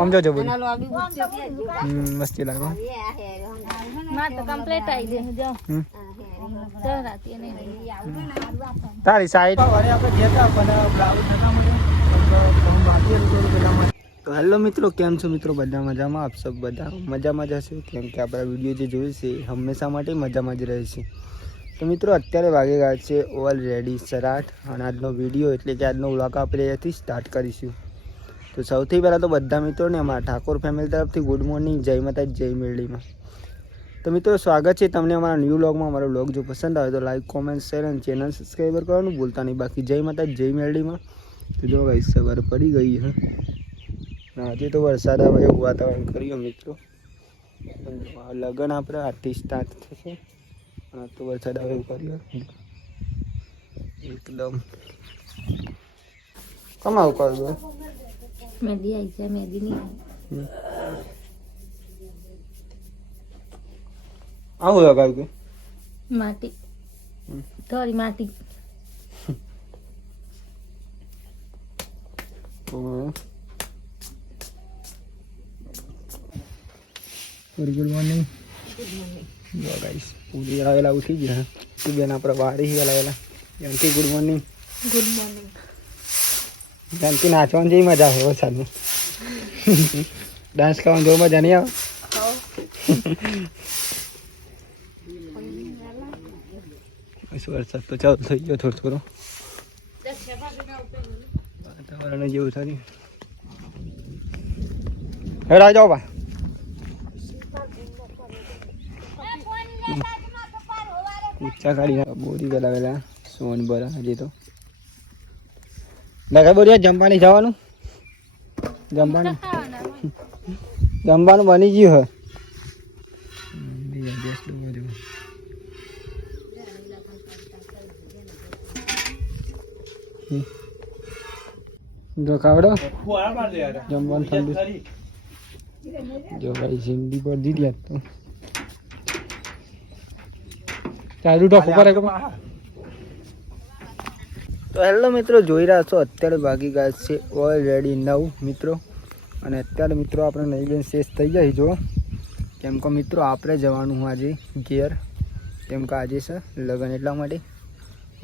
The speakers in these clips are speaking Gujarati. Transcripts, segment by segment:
આમ જો બોલ મસ્તી લાગો માર તો કમ્પ્લીટ આવી ગઈ જો જો રાતી ને તારી સાઈડ વારે આપણે ગયા હતા પણ બ્લાઉઝ નતા મળે બાકી હતું. તો હેલો મિત્રો, કેમ છો મિત્રો? બધા મજામાં? આપ સબ બધા મજામાં જ હશે, કેમ કે આપણા વિડીયો જે જોયું છે હંમેશા માટે મજામાં જ રહે છે. તો મિત્રો અત્યારે વાગી ગયા છે ઓલરેડી 8:30 અને આજનો વિડીયો એટલે કે આજનો વ્લોગ આપણે અહીંયાથી સ્ટાર્ટ કરીશું. તો સૌથી પહેલાં તો બધા મિત્રોને અમારા ઠાકોર ફેમિલી તરફથી ગુડ મોર્નિંગ, જય માતા જય મેરડીમાં. તો મિત્રો સ્વાગત છે તમને અમારા ન્યૂ વ્લોગમાં. અમારો વ્લોગ જો પસંદ આવે તો લાઈક, કોમેન્ટ, શેર અને ચેનલ સબસ્ક્રાઈબર કરવાનું ભૂલતા નહીં. બાકી જય માતા જય મેરડીમાં. તો જો ભાઈ સવાર પડી ગઈ છે, આજે તો વરસાદ આવે એવું વાતાવરણ કર્યું મિત્રો. લગ્ન આપણે આજથી સ્ટાર્ટ થશે અને તો વરસાદ આવે એવું કર્યું એકદમ. કમાવું કરવું મેદી આવી છે, મેદી ની આવું લગાવ્યું કે માટી થોડી માટી ગુડ મોર્નિંગ ગાઈસ. પૂરી આવેલા ઉઠી ગયા તું બેન આપણે વાડી આવેલા. Janaki good morning. Good morning. Janaki નાચવાની જેવી મજા આવે વરસાદમાં. ડાન્સ કરવાની જો મજા નહીં આવે. વરસાદ તો ચાલુ થઈ ગયો થોડો થોડો, વાતાવરણ જેવું થયું. હવે રાહ જાઓ બા. ઊંચા કાઢી બોરી પેલા પેલા સોન બરા હજી તો લગા બોરિયા જમવાની જવાનું. જમવાનું બની ગયું હે. જો ખાવડો જમવાનું ઠંડુ. જો ભાઈ જિંદગી પર દીધી તો ચાલુ ટોપ ઉપર. તો હેલો મિત્રો, જોઈ રહ્યા છો અત્યારે ભાગી ગયા છે ઓલરેડી 9 મિત્રો. અને અત્યારે મિત્રો આપણે નહીં બેન શેષ થઈ જાય જો, કેમ કે મિત્રો આપણે જવાનું આજે ઘેર, કેમ કે આજે છે લગ્ન, એટલા માટે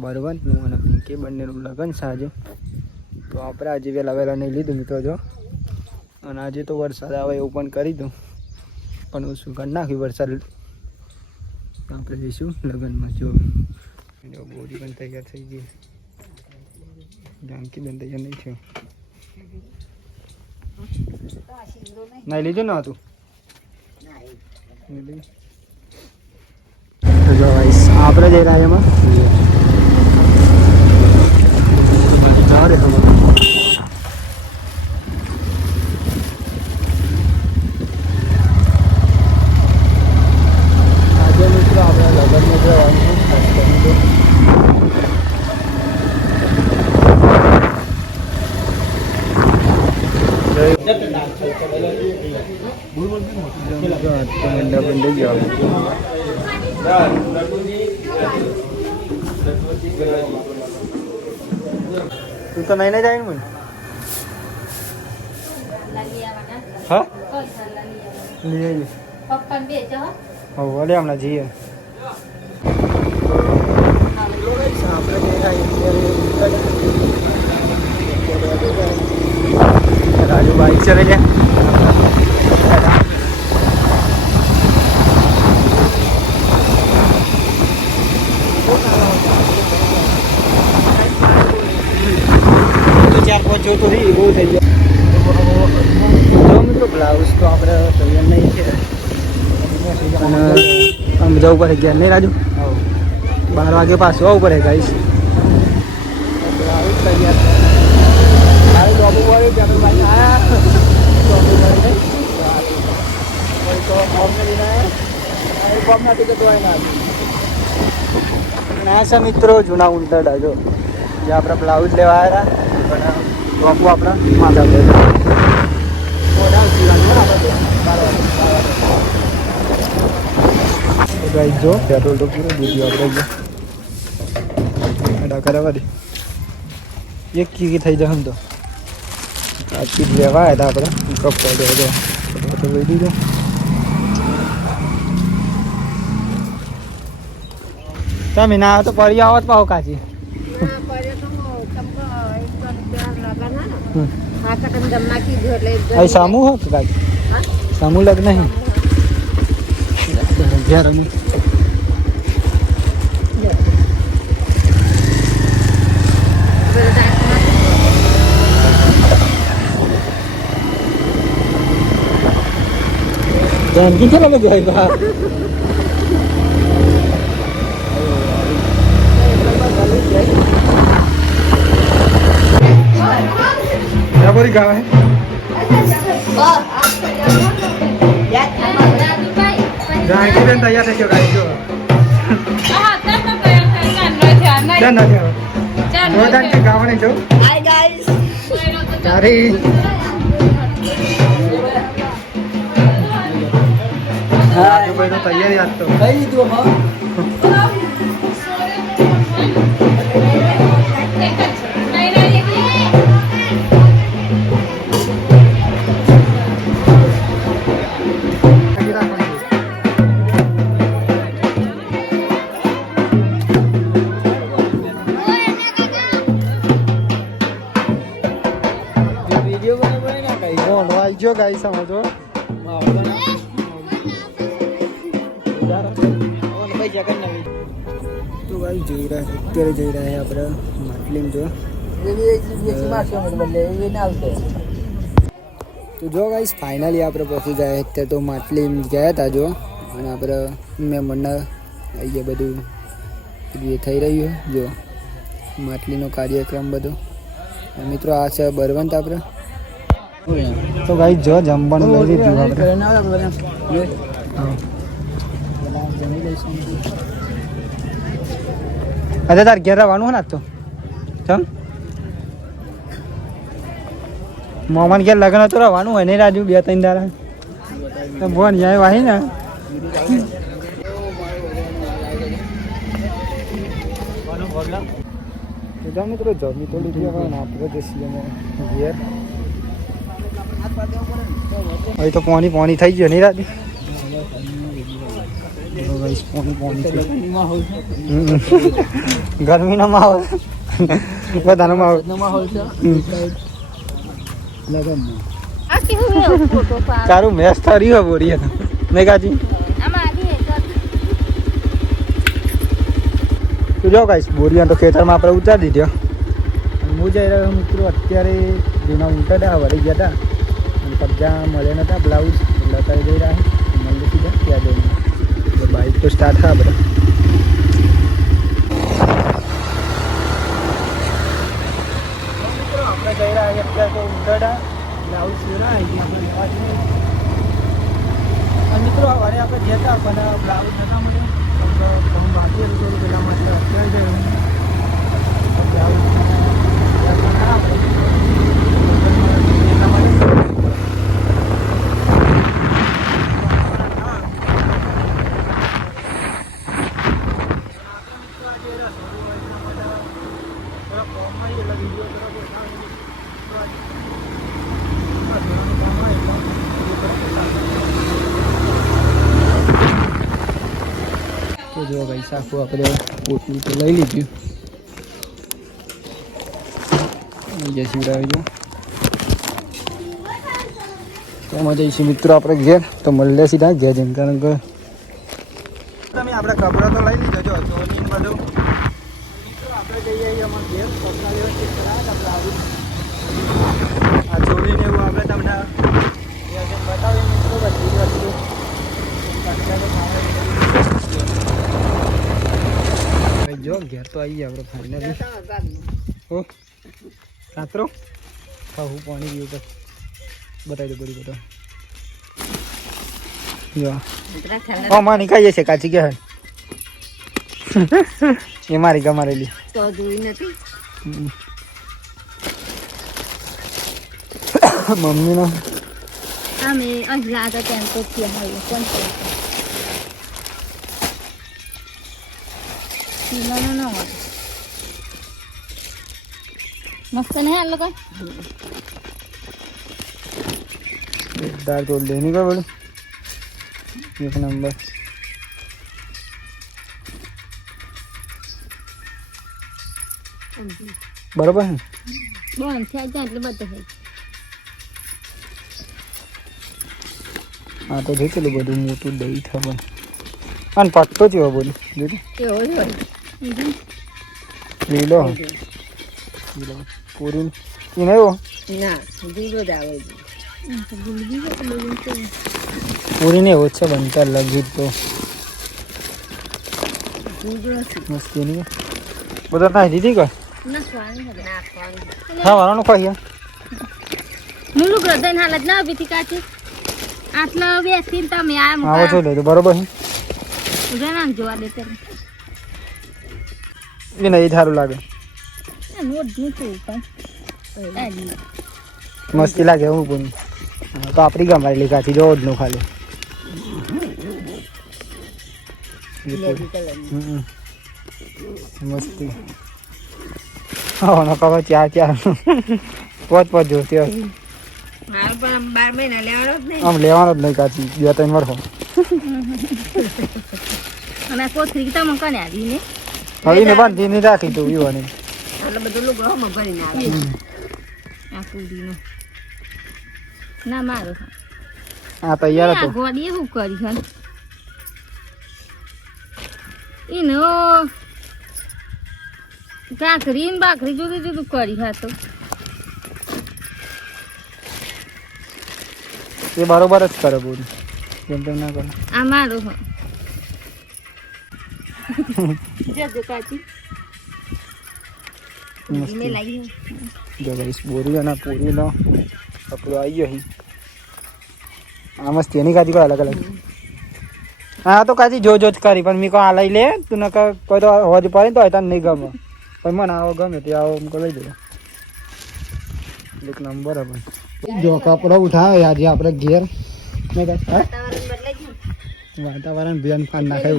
બળવંતનું અને પિંકી બંનેનું લગ્ન છે આજે. તો આપણે આજે વહેલા નહીં લીધું મિત્રો જો. અને આજે તો વરસાદ આવે એવું પણ કરી દઉં, પણ ઓછું કરી નાખ્યું વરસાદ. આપણે જઈશું લગ્નમાં. જો બોડી પણ તૈયાર થઈ ગઈ. જાનકી બેન તૈયાર નહીં થયો. નહીં લીધું ને હતું જો ભાઈ આપણે જઈ રહ્યા એમાં આજે મિત્રો આપણે લગ્નમાં જવાનું ખાસ કરી દો. તું તો નહીં જાય ને મને. હા લઈ આવીએ. ભલે હમણાં જઈએ. રાજુ બાઈક ચલે છે. જો તો બહુ થઈ ગયો મિત્રો. બ્લાઉઝ તો આપણે તૈયાર નહીં છે અને આમ જવું પડે ઘેર નહીં રાજુ. 12 વાગે પાછું આવવું પડે ગાઈસ. બ્લાઉઝ તૈયાર મારે જોબુ પડે ત્યાં ભાઈ આવ્યા જોબુ પડે તો ફોર્મ નથી કે દોવાય ના છે મિત્રો. જૂના ઊંડા જો જે આપણે બ્લાઉઝ લેવા આવ્યા પણ બાપુ આપણા માથા પર ગાઈ જો પેટ્રોલ તો પૂરો દીધી આપણે કરાવવા દે. એક કી થઈ જાય તો આથી લેવા આવ્યા હતા આપણે કપ તો લઈ દીધો. તમે ના આવે તો પડી આવત પાહો કાચી. સામું હો કાચી સામું લગ્ન નહીં ઘેર રમી जानकी चला मैं जाएगा क्या बोली गाँव है जानकी दिन तैयार है क्यों गाड़ी क्यों क्या ना क्या वो जानकी गाँव नहीं जो हाय गाइस अरे हाँ भाई तो तैयार यार तो नहीं दो हाँ वीडियो बने ना कहीं कौन वाई जो गाइस समझो तो भाई જોઈ રહ્યા અત્યારે જઈ રહ્યા આપણે માટલીમ જો તો જો ગાઈસ ફાઇનલી આપણે પહોંચી ગયા અત્યારે તો માટલીમ ગયા હતા જો અને આપણે મહેમાનના અહીંયા બધું એ થઈ રહ્યું જો માટલીનો કાર્યક્રમ બધો મિત્રો આ છે બરવંત આપણે તો ગાઈસ જો જમવાનું લઈ લીધું આપણે અરે તાર ઘેર રહેવાનું હોય ને તો ચમ મોમન ઘેર લગ્ન હતું રહેવાનું હોય ને રાજુ 2-3 દાડા બોન જાય વાહી ને તો મિત્રો જમી તો લીધી હવે આપણે જઈએ ઘેર હવે તો પાણી થઈ ગયો નહીં રાજુ ગરમીનો માહોલ બધાનો માહોલ તારું મેચ થયું હે બોરી નહીં કાજી તું જો ગાઈશ બોરિયા તો ખેતરમાં આપણે ઉતારી દીધો હું જઈ રહ્યો મિત્રો અત્યારે જૂના ઉંટડા વળી ગયા હતા કબજા મળે નતા બ્લાઉઝ એટલે અત્યારે જઈ રહ્યા મળી સીધા ત્યાં જઈને બાઇક તો સ્ટાર્ટ થાય બધા આપણે જઈ રહ્યા અત્યારે તો ઉંટડા બ્લાઉઝ સીવડા આપણે લેવા જઈએ મિત્રો હવે આપણે જતા પણ બ્લાઉઝ નતા મળે બાકી હતું પેલા માટે અત્યારે તો જો ભાઈ સાખું આપણે પોટલું તો લઈ લીધું જય શિવરાય જો એમાં જઈશું મિત્રો આપણે ઘેર તો મળીએ સીધા ઘેર જેમ કારણ કે તમે આપણે કપડાં તો લઈ લીધો જો ચોલી બધું મિત્રો આપણે જઈએ અમારા ઘેર કપડાં વ્યવસ્થિત કરાવ્યા આ ચોલીને એવું આપણે તમને બતાવીએ મિત્રો બધી વસ્તુ જો ઘેર તો આવી ગયા આપણે ફાઇનલી ઓ કાતરો ખાવું પાણી પીવું તો બતાવી દો બધી બધા જો ઓ માની ખાઈએ છે કાચી કે એ મારી ગમારેલી તો જોઈ નથી મમ્મીનો અમે અજલા તો કેમ તો થયા હોય કોણ છે No. મસ્ત નહીં આ લોકો જોરદાર તોડ દેની કો બોલું એક નંબર બરોબર ને બોન છે એટલે બધું હા તો જોઈ બધું મોટું દહીં થવાનું અને પટ્ટો જેવો બોલું જોયું કેવો લીલો લીલો પૂરી એ નહીં હો ના દીવો જ આવે પૂરી ને ઓછા બનતા લગી તો મસ્તી નહીં બધા ના દીધી કઈ હા વાળાનું ખાઈ ગયા મુલુક હૃદય હાલત ના બીતી કાચી આટલા બેસીને તમે આમ આવો છો લે તો બરોબર છે ઉડા જોવા દેતે એ નહીં સારું લાગે નોટ જોતું પણ મસ્તી લાગે હું પણ તો આપણી ગમારેલી કાચી જો જ નું ખાલી મસ્તી હા ના કવા ચાર પોત જોતી હોય માર પણ 12 મહિના લેવાનો જ નહીં આમ લેવાનો જ નહીં કાચી 2-3 વર્ષ અને કોથરી તમે કને આવી ને હવે ને બાંધી ની રાખી તું ઈવાની એટલે બધું લુગડોમાં ભરીને આવે આ પૂરીનો ના મારો આ તૈયાર હતો ગોડી એવું કરી છે ઈનો કાકરી ને બાકરી જુદું જુદું કરી હતો એ બરોબર જ કરે બોલ જેમ તેમ ના કરે આ મારો હો જજો કાચી મે લાગી જો ગાઈસ બોરી અને પૂરી નો કપડો આવી ગયો અહીં આ મસ્ત એની કાચી કોઈ અલગ અલગ હા તો કાચી જો જ કરી પણ મી કો આ લઈ લે તું ન કોઈ તો હોજ પડે તો તને નહીં ગમે પણ મને આવો ગમે તે આવો મુકો લઈ જજો એક નંબર હે ભાઈ જો કપડો ઉઠાવે આજે આપણે ઘેર વાતાવરણ બેન ફાન નાખે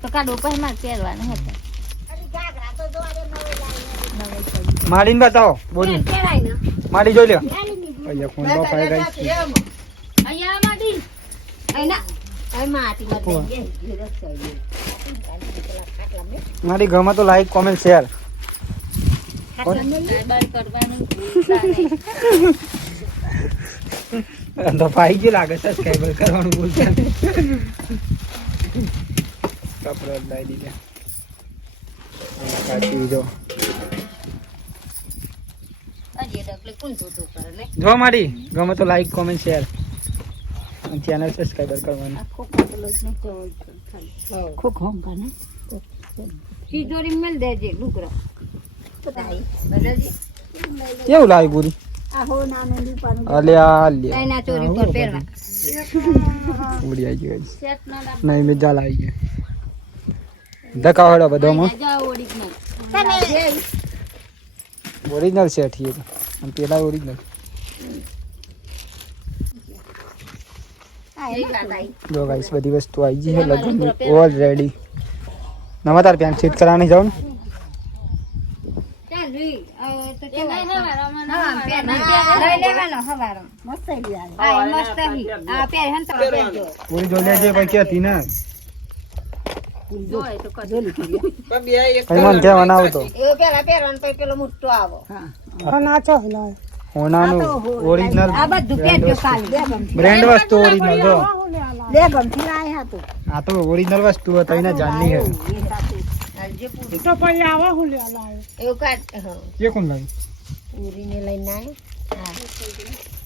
તો કાડો પછી માર પહેરવાના હતા માડીને બતાવો બોલી માડી જોઈ લ્યો અહીંયા ફોન પર પાઈ ગઈ અહીંયા માટી આના આ માટી મત મારી ઘરમાં તો લાઈક કોમેન્ટ શેર તો પાઈ ગયું લાગે સબસ્ક્રાઈબર કરવાનું ભૂલતા કપડો લઈ દીધા કાચી જો જો મારી ગમે તો લાઈક કોમેન્ટ શેર અને ચેનલ સબસ્ક્રાઇબર કરવાનું ખોખ હોમ કાને તીજોરી મેલ દેજે લુગરા કેવું લાવી પૂરી અલ્યા ના ચોરી પર પહેરવા પૂરી આવી ગઈ નહીં મેં જાલ આવી ગઈ ધક્કા હડો બધામાં ઓરિજિનલ છે ઠીક અને પેલા ઓરિજિનલ જો ગાઈસ બધી વસ્તુ આવી ગઈ છે લગન ઓલરેડી નવા તાર પેન્ટ ફિટ કરાવવાની જાવ પૂરી જો લેજે ભાઈ કે હતી ને મન કેવા ના આવતો હોનાનું ઓરિજિનલ બ્રાન્ડ વસ્તુ ઓરિજિનલ જો આ તો ઓરિજિનલ વસ્તુ હતા એના જાનની હે તો પછી આવા હું લે લાવે એવું કાટ એ કોણ લાવે પૂરીને લઈને આય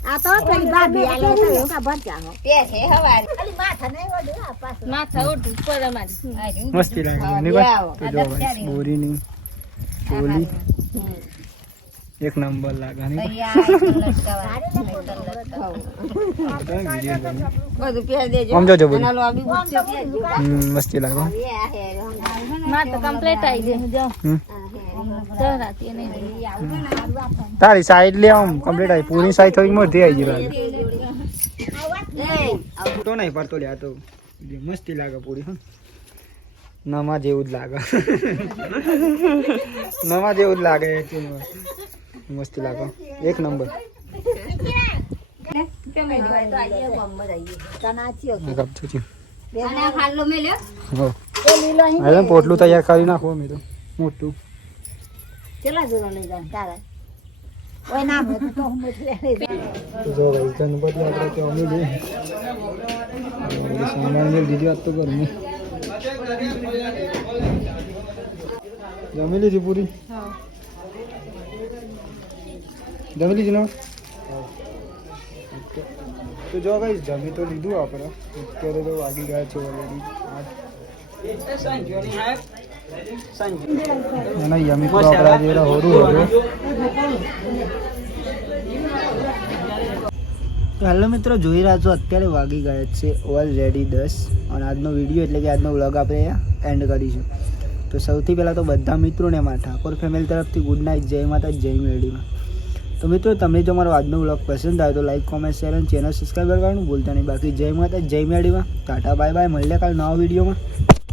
આ તો પેલી ભાભી આલે તો કા બચા હો પે છે હવારે ખાલી માથા નહીં ઓડું આ પાછો માથા ઓડું પર અમારી મસ્તી લાગે ને બસ તો જો ભાઈ બોરીની બોલી એક નંબર લાગે ને બધું પહેર દેજો સમજો જો મસ્તી લાગે ના તો કમ્પ્લીટ આવી ગઈ જો તો રાતે નહીં તારી સાઈડ લે આમ કમ્પ્લીટ આવી પૂરી સાઈડ થોડી મોટી આવી ગઈ તો નહીં પડતો લે આ તો મસ્તી લાગે પૂરી હા નમા જેવું જ લાગે નમા જેવું જ લાગે મસ્તી લાગે એક નંબર પોટલું તૈયાર કરી નાખો મેં તો મોટું જો ભાઈ ગણપતિ આપણે તો અમે લે સામાન મેળ દીધી વાત તો ગરમી જમી લીધી પૂરી જમી લીધી ને તો જો ભાઈ જમી તો લીધું આપણે અત્યારે તો વાગી ગયા છે ઓલરેડી યમી તો આપણા જેરા હોરું હોરું તો હેલો મિત્રો જોઈ રહ્યા છો અત્યારે વાગી ગયા છે ઓલરેડી 10 અને આજનો વિડીયો એટલે કે આજનો વ્લોગ આપણે એન્ડ કરીશું તો સૌથી પહેલાં તો બધા મિત્રોને મારા ઠાકોર ફેમિલી તરફથી ગુડ નાઇટ જય માતા જય મેળીમાં તો મિત્રો તમને જો મારો આજનો વ્લોગ પસંદ આવે તો લાઈક કોમેન્ટ શેર અને ચેનલ સબસ્ક્રાઈબ કરવાનું ભૂલતા નહીં બાકી જય માતા જય મેળીમાં ટાટા બાય બાય મળીએ કાલે નવા વિડીયોમાં